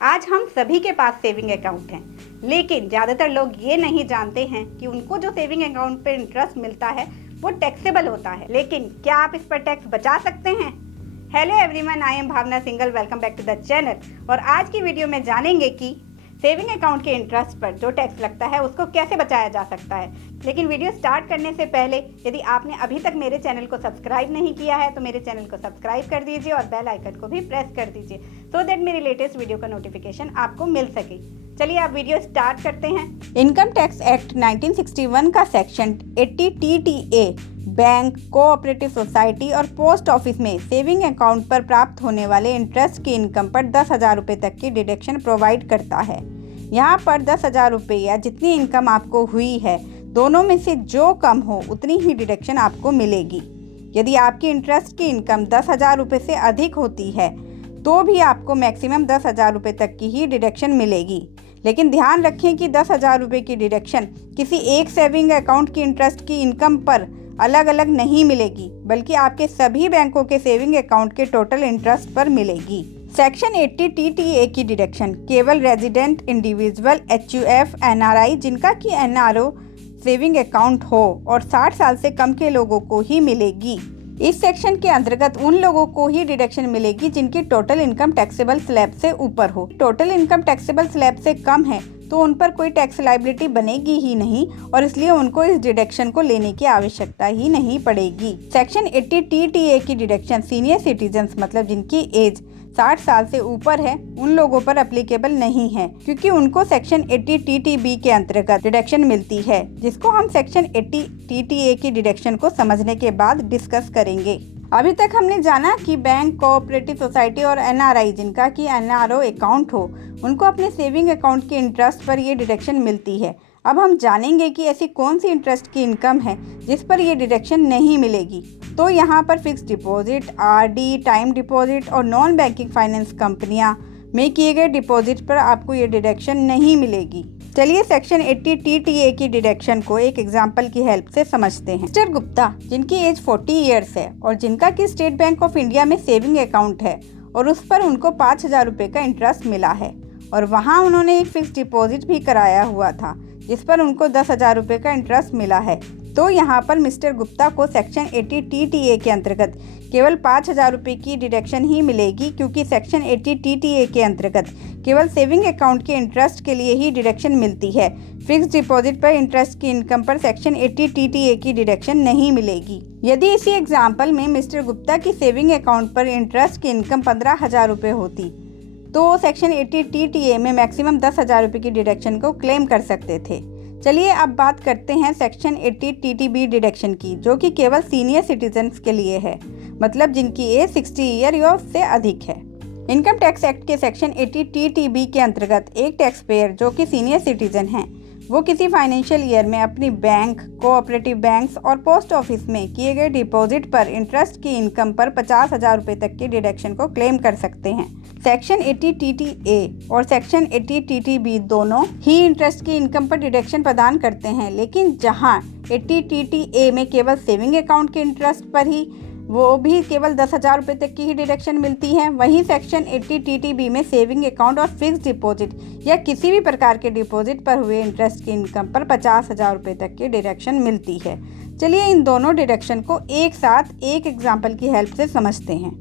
आज हम सभी के पास सेविंग अकाउंट हैं, लेकिन ज़्यादातर लोग ये नहीं जानते हैं कि उनको जो सेविंग अकाउंट पर इंटरेस्ट मिलता है वो टैक्सेबल होता है। लेकिन क्या आप इस पर टैक्स बचा सकते हैं? Hello everyone, I am Bhavna Singhal, welcome back to the channel. और आज की वीडियो में जानेंगे कि सेविंग अकाउंट के इंटरेस्ट पर जो टैक्स लगता है उसको कैसे बचाया जा सकता है। लेकिन वीडियो स्टार्ट करने से पहले यदि आपने अभी तक मेरे चैनल को सब्सक्राइब नहीं किया है तो मेरे चैनल को सब्सक्राइब कर दीजिए और बेल आइकन को भी प्रेस कर दीजिए सो दैट मेरी लेटेस्ट वीडियो का नोटिफिकेशन आपको मिल सके। चलिए आप वीडियो स्टार्ट करते हैं। इनकम टैक्स एक्ट 1961 का section 80 TTA bank, cooperative society और पोस्ट ऑफिस में सेविंग अकाउंट पर प्राप्त होने वाले इंटरेस्ट की इनकम पर 10,000 रुपये तक की डिडक्शन प्रोवाइड करता है। यहाँ पर 10,000 रुपये या जितनी इनकम आपको हुई है, दोनों में से जो कम हो उतनी ही डिडक्शन आपको मिलेगी। यदि आपकी इंटरेस्ट की इनकम 10,000 रुपये से अधिक होती है तो भी आपको मैक्सिमम 10,000 रुपये तक की ही डिडक्शन मिलेगी। लेकिन ध्यान रखें कि 10,000 रुपये की डिडक्शन किसी एक सेविंग अकाउंट की इंटरेस्ट की इनकम पर अलग अलग नहीं मिलेगी, बल्कि आपके सभी बैंकों के सेविंग अकाउंट के टोटल इंटरेस्ट पर मिलेगी। सेक्शन 80 TTA की डिडक्शन केवल रेजिडेंट इंडिविजुअल, HUF, NRI जिनका कि NRO सेविंग अकाउंट हो और 60 साल से कम के लोगों को ही मिलेगी। इस सेक्शन के अंतर्गत उन लोगों को ही डिडक्शन मिलेगी जिनकी टोटल इनकम टैक्सेबल स्लैब से ऊपर हो। टोटल इनकम टैक्सेबल स्लैब से कम है तो उन पर कोई टैक्स लायबिलिटी बनेगी ही नहीं और इसलिए उनको इस डिडक्शन को लेने की आवश्यकता ही नहीं पड़ेगी। सेक्शन 80 TTA की डिडक्शन सीनियर सिटीजन्स मतलब जिनकी एज 60 साल से ऊपर है उन लोगों पर एप्लीकेबल नहीं है, क्योंकि उनको सेक्शन 80 TTB के अंतर्गत डिडक्शन मिलती है, जिसको हम सेक्शन 80 TTA की डिडक्शन को समझने के बाद डिस्कस करेंगे। अभी तक हमने जाना कि बैंक, कोऑपरेटिव सोसाइटी और NRI जिनका कि NRO अकाउंट हो उनको अपने सेविंग अकाउंट के इंटरेस्ट पर ये डिडक्शन मिलती है। अब हम जानेंगे कि ऐसी कौन सी इंटरेस्ट की इनकम है जिस पर ये डिडक्शन नहीं मिलेगी। तो यहाँ पर fix deposit, RD, time deposit और नॉन बैंकिंग फाइनेंस कंपनियाँ में किए गए डिपॉजिट पर आपको ये डिडक्शन नहीं मिलेगी। चलिए सेक्शन 80 TTA की डिडक्शन को एक एग्जाम्पल की हेल्प से समझते हैं। मिस्टर गुप्ता जिनकी एज 40 ईयर्स है और जिनका कि स्टेट बैंक ऑफ इंडिया में सेविंग अकाउंट है और उस पर उनको 5,000 रुपये का इंटरेस्ट मिला है और वहाँ उन्होंने एक फिक्स डिपॉजिट भी कराया हुआ था जिस पर उनको 10,000 रुपये का इंटरेस्ट मिला है। तो यहाँ पर मिस्टर गुप्ता को सेक्शन 80 TTA के अंतर्गत केवल 5,000 रुपये की डिडक्शन ही मिलेगी, क्योंकि सेक्शन 80 TTA के अंतर्गत केवल सेविंग अकाउंट के इंटरेस्ट के लिए ही डिडक्शन मिलती है। फिक्स डिपॉजिट पर इंटरेस्ट की इनकम पर सेक्शन 80 TTA की डिडक्शन नहीं मिलेगी। यदि इसी एग्जाम्पल में मिस्टर गुप्ता की सेविंग अकाउंट पर इंटरेस्ट की इनकम 15,000 रुपये होती तो सेक्शन 80 TTA में मैक्सिमम 10,000 रुपये की डिडक्शन को क्लेम कर सकते थे। चलिए अब बात करते हैं सेक्शन 80 TTB डिडक्शन की, जो कि केवल सीनियर सिटीजन्स के लिए है, मतलब जिनकी एज 60 ईयर या उससे अधिक है। इनकम टैक्स एक्ट के सेक्शन 80 TTB के अंतर्गत एक टैक्स पेयर जो कि सीनियर सिटीजन हैं, वो किसी फाइनेंशियल ईयर में अपनी बैंक, कोऑपरेटिव बैंक्स और पोस्ट ऑफिस में किए गए डिपॉजिट पर इंटरेस्ट की इनकम पर 50,000 रुपये तक की डिडक्शन को क्लेम कर सकते हैं। सेक्शन 80 TTA और सेक्शन 80 TTB दोनों ही इंटरेस्ट की इनकम पर डिडक्शन प्रदान करते हैं, लेकिन जहां 80 TTA में केवल सेविंग अकाउंट के इंटरेस्ट पर ही वो भी केवल 10,000 रुपये तक की ही डिडक्शन मिलती है, वहीं सेक्शन 80 TTB में सेविंग अकाउंट और फिक्स डिपॉजिट या किसी भी प्रकार के डिपॉजिट पर हुए इंटरेस्ट की इनकम पर 50,000 रुपये तक की डिडक्शन मिलती है। चलिए इन दोनों डिडक्शन को एक साथ एक एग्जाम्पल की हेल्प से समझते हैं।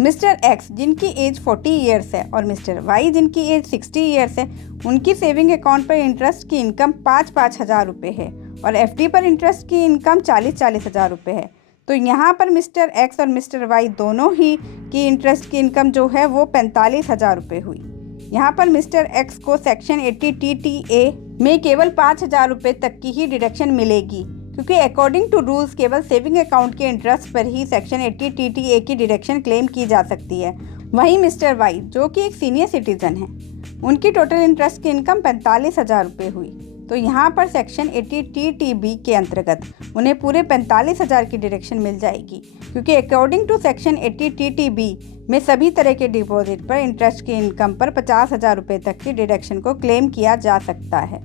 मिस्टर X जिनकी एज 40 ईयर्स है और मिस्टर Y जिनकी एज 60 ईयर्स है, उनकी सेविंग अकाउंट पर इंटरेस्ट की इनकम 5,000 रुपये है और FD पर इंटरेस्ट की इनकम 40,000 रुपये है। तो यहाँ पर मिस्टर X और मिस्टर Y दोनों ही की इंटरेस्ट की इनकम जो है वो 45,000 रुपये हुई। यहाँ पर मिस्टर X को सेक्शन 80 TTA में केवल 5,000 रुपये तक की ही डिडक्शन मिलेगी, क्योंकि अकॉर्डिंग टू रूल्स केवल सेविंग अकाउंट के इंटरेस्ट पर ही सेक्शन 80 TTA की डिडक्शन क्लेम की जा सकती है। वहीं मिस्टर Y जो कि एक सीनियर सिटीजन है, उनकी टोटल इंटरेस्ट की इनकम 45,000 रुपये हुई। तो यहाँ पर सेक्शन 80 TTB के अंतर्गत उन्हें पूरे 45,000 की डिडक्शन मिल जाएगी, क्योंकि अकॉर्डिंग टू सेक्शन 80 TTB में सभी तरह के डिपॉजिट पर इंटरेस्ट की इनकम पर 50,000 रुपये तक की डिडक्शन को क्लेम किया जा सकता है।